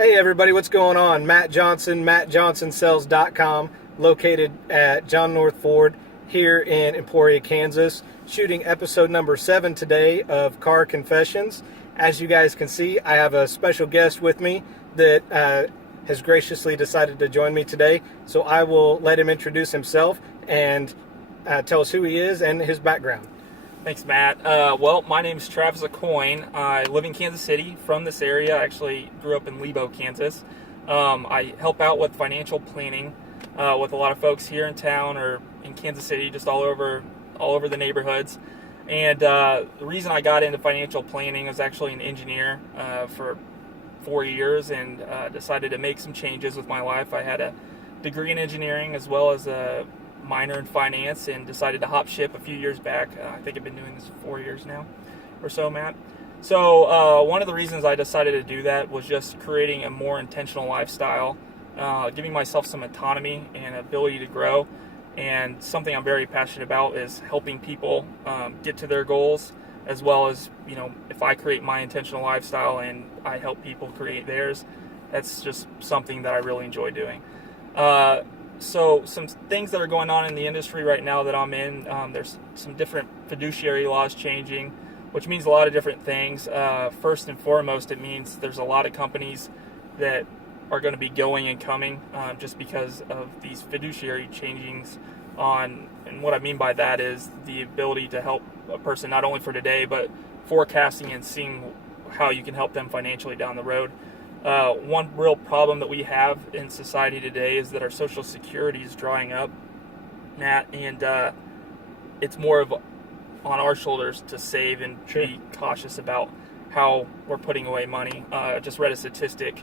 Hey everybody, what's going on? Matt Johnson, mattjohnsonsales.com, located at John North Ford here in Emporia, Kansas, shooting episode number 7 today of Car Confessions. As you guys can see, I have a special guest with me that has graciously decided to join me today, so I will let him introduce himself and tell us who he is and his background. Thanks, Matt. Well, my name is Travis Aucoin. I live in Kansas City, from this area. I actually grew up in Lebo, Kansas. I help out with financial planning with a lot of folks here in town or in Kansas City, just all over the neighborhoods. And the reason I got into financial planning was actually an engineer for 4 years and decided to make some changes with my life. I had a degree in engineering as well as a minor in finance and decided to hop ship a few years back. I think I've been doing this 4 years now or so, Matt. So one of the reasons I decided to do that was just creating a more intentional lifestyle, giving myself some autonomy and ability to grow. And something I'm very passionate about is helping people get to their goals, as well as, if I create my intentional lifestyle and I help people create theirs, that's just something that I really enjoy doing. So some things that are going on in the industry right now that I'm in, there's some different fiduciary laws changing, which means a lot of different things. First and foremost, it means there's a lot of companies that are going to be going and coming just because of these fiduciary changings on, and what I mean by that is the ability to help a person not only for today, but forecasting and seeing how you can help them financially down the road. One real problem that we have in society today is that our Social Security is drying up, Matt, and it's more of on our shoulders to save and be cautious about how we're putting away money. I just read a statistic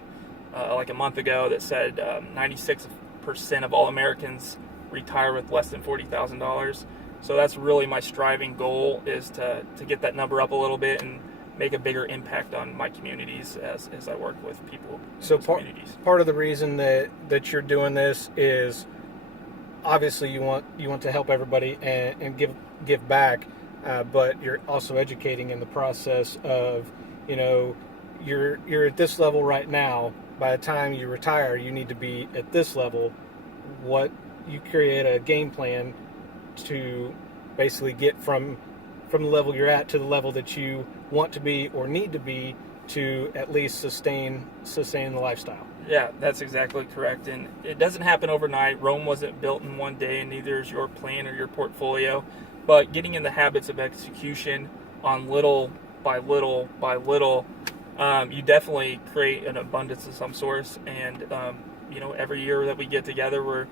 like a month ago that said 96% of all Americans retire with less than $40,000. So that's really my striving goal, is to get that number up a little bit and make a bigger impact on my communities as I work with people in those communities. Part of the reason that you're doing this is obviously you want to help everybody and give back, but you're also educating in the process of, you're at this level right now. By the time you retire, you need to be at this level. What you create a game plan to basically get from the level you're at to the level that you want to be or need to be to at least sustain the lifestyle. Yeah, that's exactly correct. And it doesn't happen overnight. Rome wasn't built in one day, and neither is your plan or your portfolio. But getting in the habits of execution on little by little by little, you definitely create an abundance of some source. And, every year that we get together, we're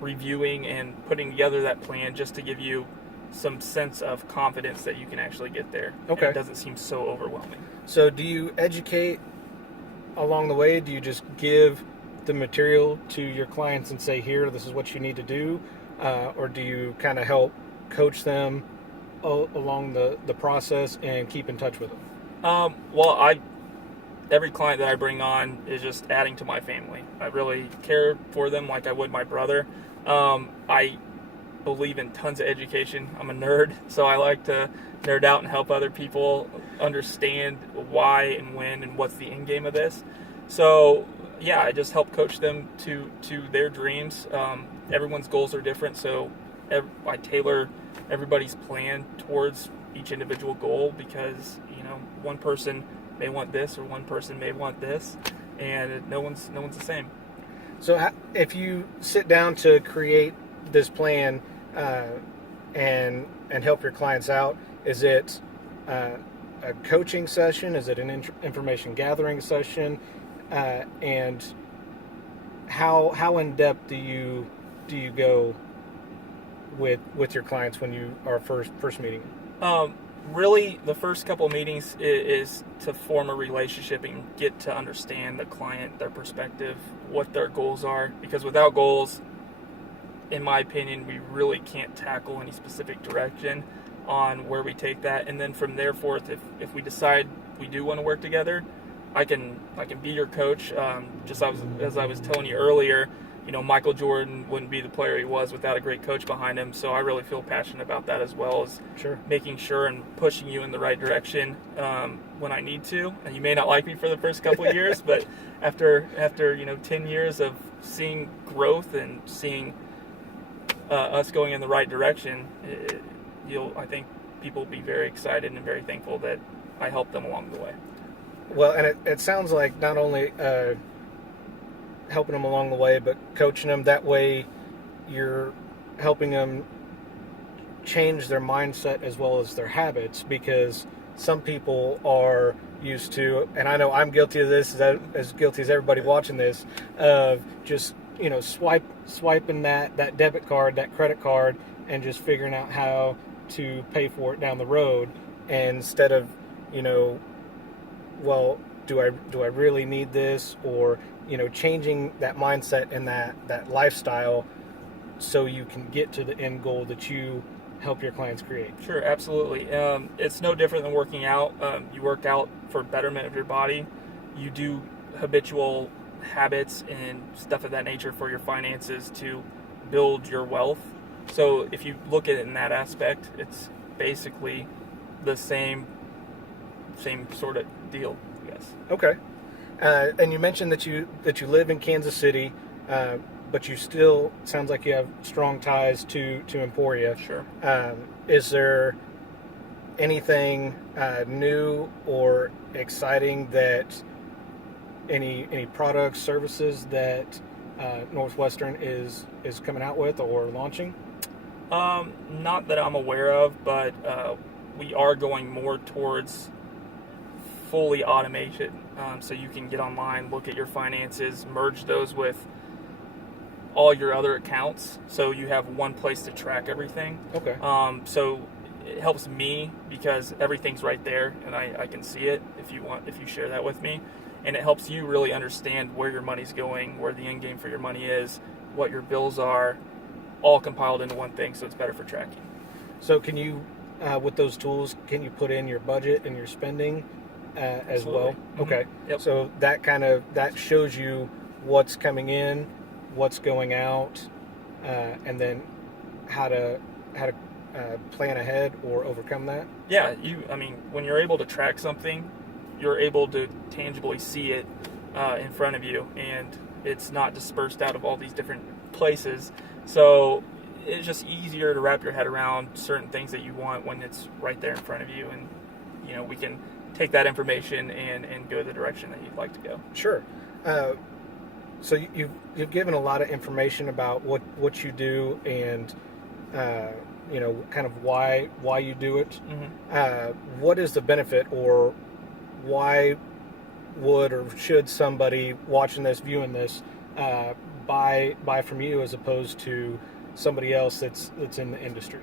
reviewing and putting together that plan just to give you some sense of confidence that you can actually get there. Okay. And it doesn't seem so overwhelming. So do you educate along the way? Do you just give the material to your clients and say, here, this is what you need to do? Or do you kind of help coach them along the process and keep in touch with them? Every client that I bring on is just adding to my family. I really care for them like I would my brother. I believe in tons of education. I'm a nerd, so I like to nerd out and help other people understand why and when and what's the end game of this. So yeah, I just help coach them to their dreams. Everyone's goals are different, so I tailor everybody's plan towards each individual goal, because one person may want this or one person may want this, and no one's the same. So if you sit down to create this plan and help your clients out, is it a coaching session? Is it an information gathering session? And how in depth do you go with your clients when you are first meeting? Really, the first couple of meetings is to form a relationship and get to understand the client, their perspective, what their goals are. Because without goals, in my opinion, we really can't tackle any specific direction on where we take that. And then from there forth, if we decide we do want to work together, I can be your coach. Just as I was telling you earlier, Michael Jordan wouldn't be the player he was without a great coach behind him. So I really feel passionate about that, as well as Sure. making sure and pushing you in the right direction when I need to. And you may not like me for the first couple of years, but after 10 years of seeing growth and seeing us going in the right direction, I think people will be very excited and very thankful that I helped them along the way. Well, and it sounds like not only helping them along the way, but coaching them. That way you're helping them change their mindset as well as their habits, because some people are used to, and I know I'm guilty of this, as guilty as everybody watching this, of just swiping that debit card, that credit card, and just figuring out how to pay for it down the road, and instead of well, do I really need this, or changing that mindset and that lifestyle so you can get to the end goal that you help your clients create. Sure, absolutely. It's no different than working out. You work out for betterment of your body. You do habitual habits and stuff of that nature for your finances to build your wealth. So if you look at it in that aspect, it's basically the same sort of deal, I guess. Okay. And you mentioned that you live in Kansas City, but you still, sounds like you have strong ties to Emporia. Sure. Is there anything new or exciting that any products, services that Northwestern is coming out with or launching? Not that I'm aware of, but we are going more towards fully automated, so you can get online, look at your finances, merge those with all your other accounts, so you have one place to track everything. Okay. So it helps me because everything's right there, and I can see it if you share that with me, and it helps you really understand where your money's going, where the end game for your money is, what your bills are, all compiled into one thing, so it's better for tracking. So can you, with those tools, can you put in your budget and your spending as Absolutely. well? Mm-hmm. Okay. Yep. So that shows you what's coming in, what's going out, and then how to plan ahead or overcome that. Yeah, when you're able to track something, you're able to tangibly see it in front of you, and it's not dispersed out of all these different places. So it's just easier to wrap your head around certain things that you want when it's right there in front of you, and we can take that information and go the direction that you'd like to go. Sure. So you've given a lot of information about what you do and kind of why you do it. Mm-hmm. What is the benefit, or why would or should somebody watching this, viewing this, buy from you as opposed to somebody else that's in the industry?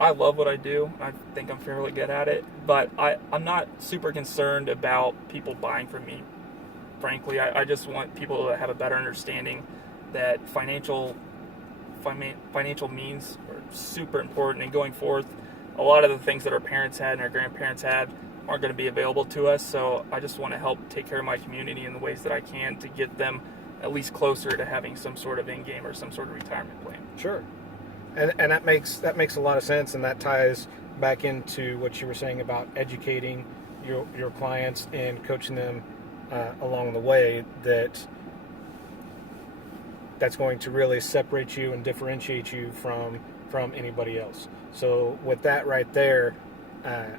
I love what I do. I think I'm fairly good at it, but I'm not super concerned about people buying from me. Frankly, I just want people to have a better understanding that financial means are super important, and going forth, a lot of the things that our parents had and our grandparents had aren't going to be available to us. So I just want to help take care of my community in the ways that I can to get them at least closer to having some sort of end game or some sort of retirement plan. Sure. And that makes a lot of sense, and that ties back into what you were saying about educating your clients and coaching them along the way. That's going to really separate you and differentiate you from anybody else. So with that right there,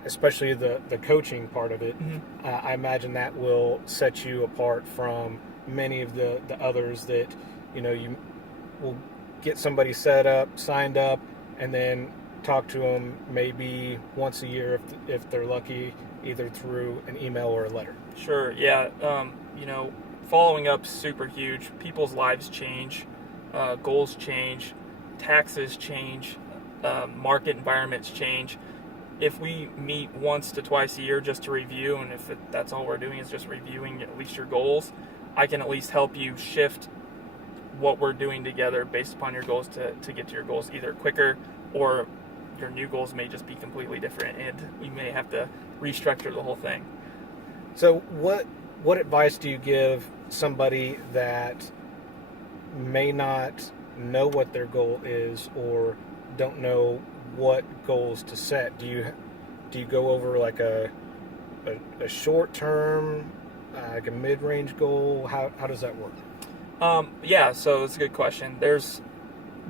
especially the coaching part of it, mm-hmm. I imagine that will set you apart from many of the others that you will get somebody set up, signed up, and then talk to them maybe once a year if they're lucky, either through an email or a letter. Sure, yeah. Following up's super huge. People's lives change, goals change, taxes change, market environments change. If we meet once to twice a year just to review, and if that's all we're doing is just reviewing at least your goals, I can at least help you shift what we're doing together based upon your goals to get to your goals either quicker, or your new goals may just be completely different and you may have to restructure the whole thing. So what advice do you give somebody that may not know what their goal is or don't know what goals to set? Do you go over like a short term, like a mid range goal? How does that work? Yeah, so it's a good question. There's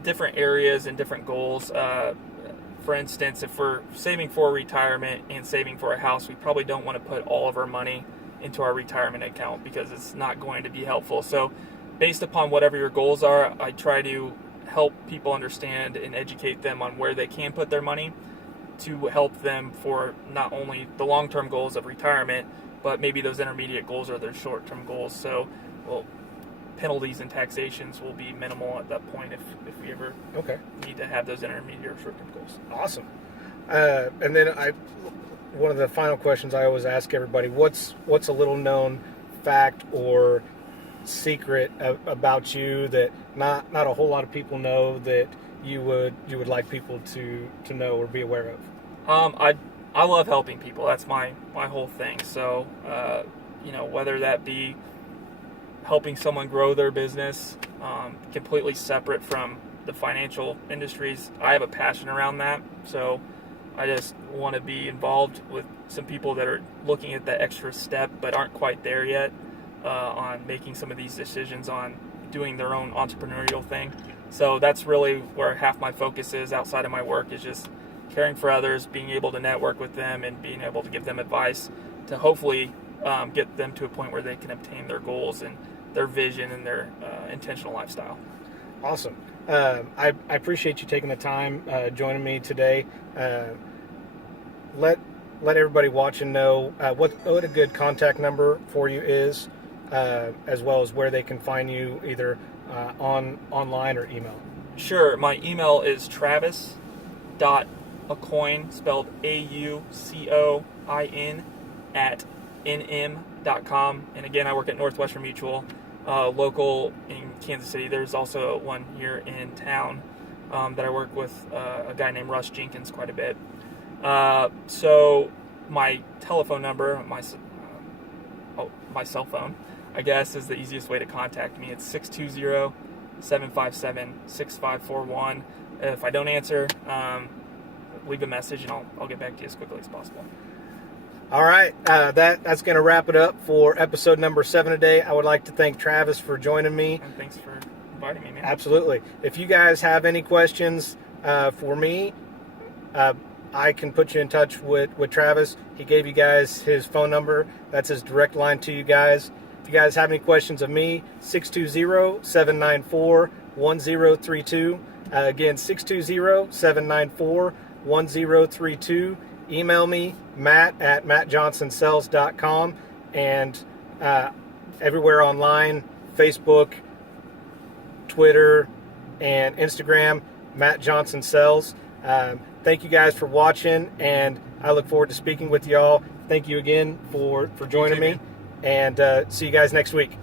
different areas and different goals. For instance, if we're saving for retirement and saving for a house, we probably don't want to put all of our money into our retirement account because it's not going to be helpful. So based upon whatever your goals are, I try to help people understand and educate them on where they can put their money to help them for not only the long-term goals of retirement, but maybe those intermediate goals or their short-term goals. So, well, penalties and taxations will be minimal at that point if we ever need to have those intermediate or short-term goals. Awesome. And then one of the final questions I always ask everybody: what's a little known fact or secret about you that not a whole lot of people know that you would like people to know or be aware of? I love helping people. That's my whole thing. So whether that be helping someone grow their business, completely separate from the financial industries, I have a passion around that. So I just want to be involved with some people that are looking at that extra step but aren't quite there yet on making some of these decisions on doing their own entrepreneurial thing. So that's really where half my focus is outside of my work, is just caring for others, being able to network with them and being able to give them advice to hopefully get them to a point where they can obtain their goals and their vision and their intentional lifestyle. Awesome. I appreciate you taking the time joining me today. Let everybody watching know what a good contact number for you is, as well as where they can find you either online or email. Sure. My email is travis.aucoin, spelled AUCOIN, @nm.com. And again, I work at Northwestern Mutual, local in Kansas City. There's also one here in town that I work with a guy named Russ Jenkins quite a bit. So my telephone number, my cell phone, I guess, is the easiest way to contact me. It's 620-757-6541. If I don't answer, leave a message and I'll get back to you as quickly as possible. All right, that's going to wrap it up for episode number 7 today. I would like to thank Travis for joining me. And thanks for inviting me, man. Absolutely. If you guys have any questions for me, I can put you in touch with Travis. He gave you guys his phone number. That's his direct line to you guys. If you guys have any questions of me, 620-794-1032. Again, 620-794-1032. Email me, matt@mattjohnsonsells.com, and everywhere online, Facebook, Twitter, and Instagram, Matt Johnson Sells. Thank you guys for watching, and I look forward to speaking with y'all. Thank you again for joining me, and see you guys next week.